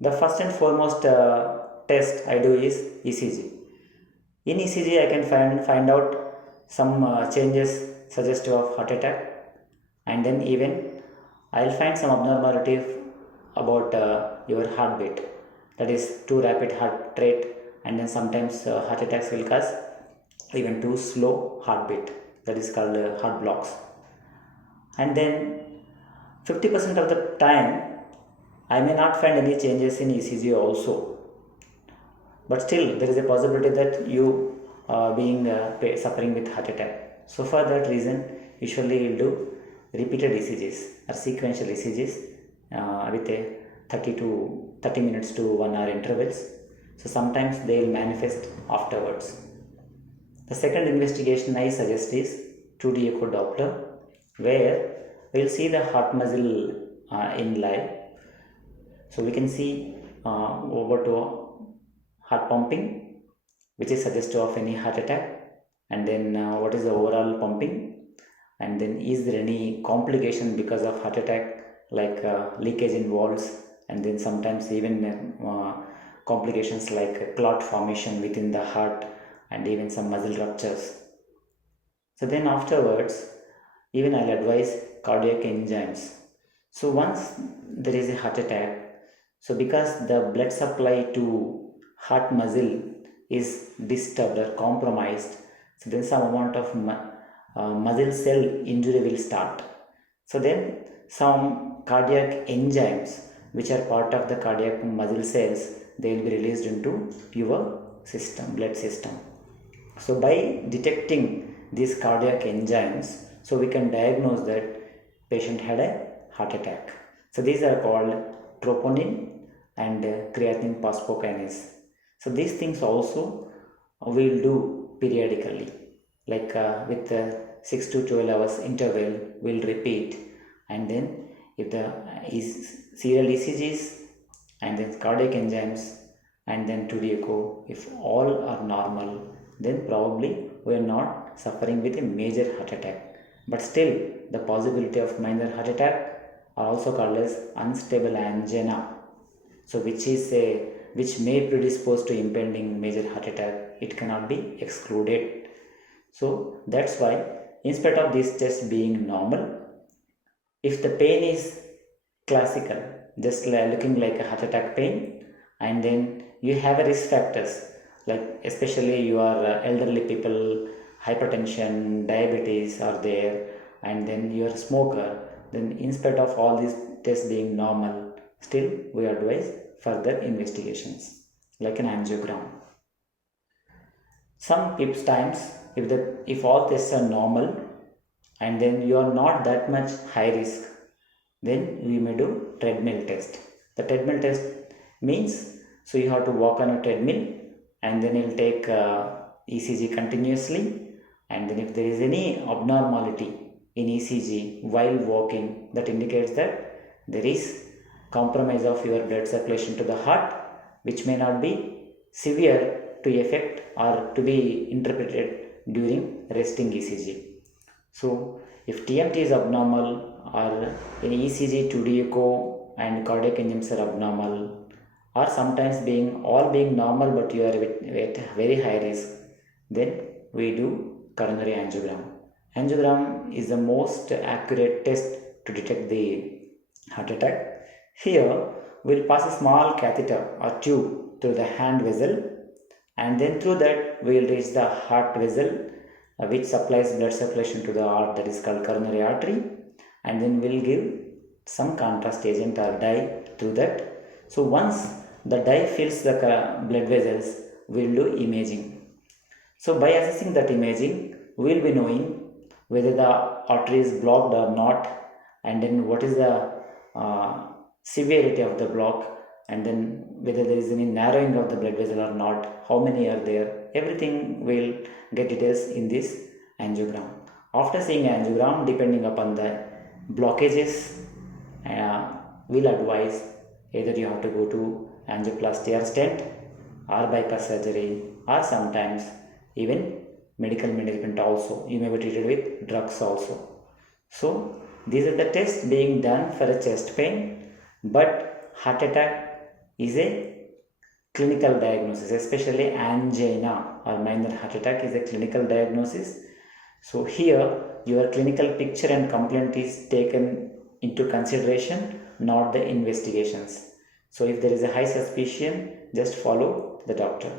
The first and foremost test I do is ECG. In ECG, I can find out some changes suggestive of heart attack, and then even I'll find some abnormality about your heartbeat, that is too rapid heart rate, and then sometimes heart attacks will cause even too slow heartbeat, that is called heart blocks. And then 50% of the time I may not find any changes in ECG also, but still there is a possibility that you being suffering with heart attack. So for that reason, usually we'll do repeated ECGs or sequential ECGs with a 30 minutes to 1 hour intervals. So sometimes they will manifest afterwards. The second investigation I suggest is 2D Echo Doppler, where we'll see the heart muscle in live. So we can see over to heart pumping, which is suggestive of any heart attack, and then what is the overall pumping, and then is there any complication because of heart attack, like leakage in valves, and then sometimes even complications like clot formation within the heart and even some muscle ruptures. So then afterwards, even I'll advise cardiac enzymes. So once there is a heart attack, so because the blood supply to heart muscle is disturbed or compromised, so then some amount of muscle cell injury will start. So then some cardiac enzymes which are part of the cardiac muscle cells, they will be released into your system, blood system. So by detecting these cardiac enzymes, so we can diagnose that patient had a heart attack. So these are called troponin and creatine phosphokinase. So these things also we'll do periodically, like with 6 to 12 hours interval we'll repeat, and then if the serial ECGs and then cardiac enzymes and then 2D echo, if all are normal, then probably we are not suffering with a major heart attack. But still, the possibility of minor heart attack are also called as unstable angina. So which may predispose to impending major heart attack. It cannot be excluded. So that's why, instead of this test being normal, if the pain is classical, just looking like a heart attack pain, and then you have a risk factors, like especially you are elderly people, hypertension, diabetes are there, and then you are a smoker, then in spite of all these tests being normal, still we advise further investigations like an angiogram. Some times, if all tests are normal and then you are not that much high risk, then we may do treadmill test. The treadmill test means, so you have to walk on a treadmill, and then you'll take ECG continuously, and then if there is any abnormality in ECG while walking, that indicates that there is compromise of your blood circulation to the heart, which may not be severe to affect or to be interpreted during resting ECG. So if TMT is abnormal, or any ECG, 2D echo and cardiac enzymes are abnormal, or sometimes being normal but you are at very high risk, then we do coronary angiogram. Angiogram is the most accurate test to detect the heart attack. Here we'll pass a small catheter or tube through the hand vessel, and then through that we will reach the heart vessel which supplies blood circulation to the heart, that is called coronary artery, and then we'll give some contrast agent or dye through that. So once the dye fills the blood vessels, we'll do imaging. So by assessing that imaging, we'll be knowing whether the artery is blocked or not, and then what is the severity of the block, and then whether there is any narrowing of the blood vessel or not, how many are there, everything will get details in this angiogram. After seeing angiogram, depending upon the blockages, we'll advise either you have to go to angioplasty or stent or bypass surgery, or sometimes even medical management also. You may be treated with drugs also. So these are the tests being done for a chest pain, but heart attack is a clinical diagnosis, especially angina or minor heart attack is a clinical diagnosis. So here your clinical picture and complaint is taken into consideration, not the investigations. So if there is a high suspicion, just follow the doctor.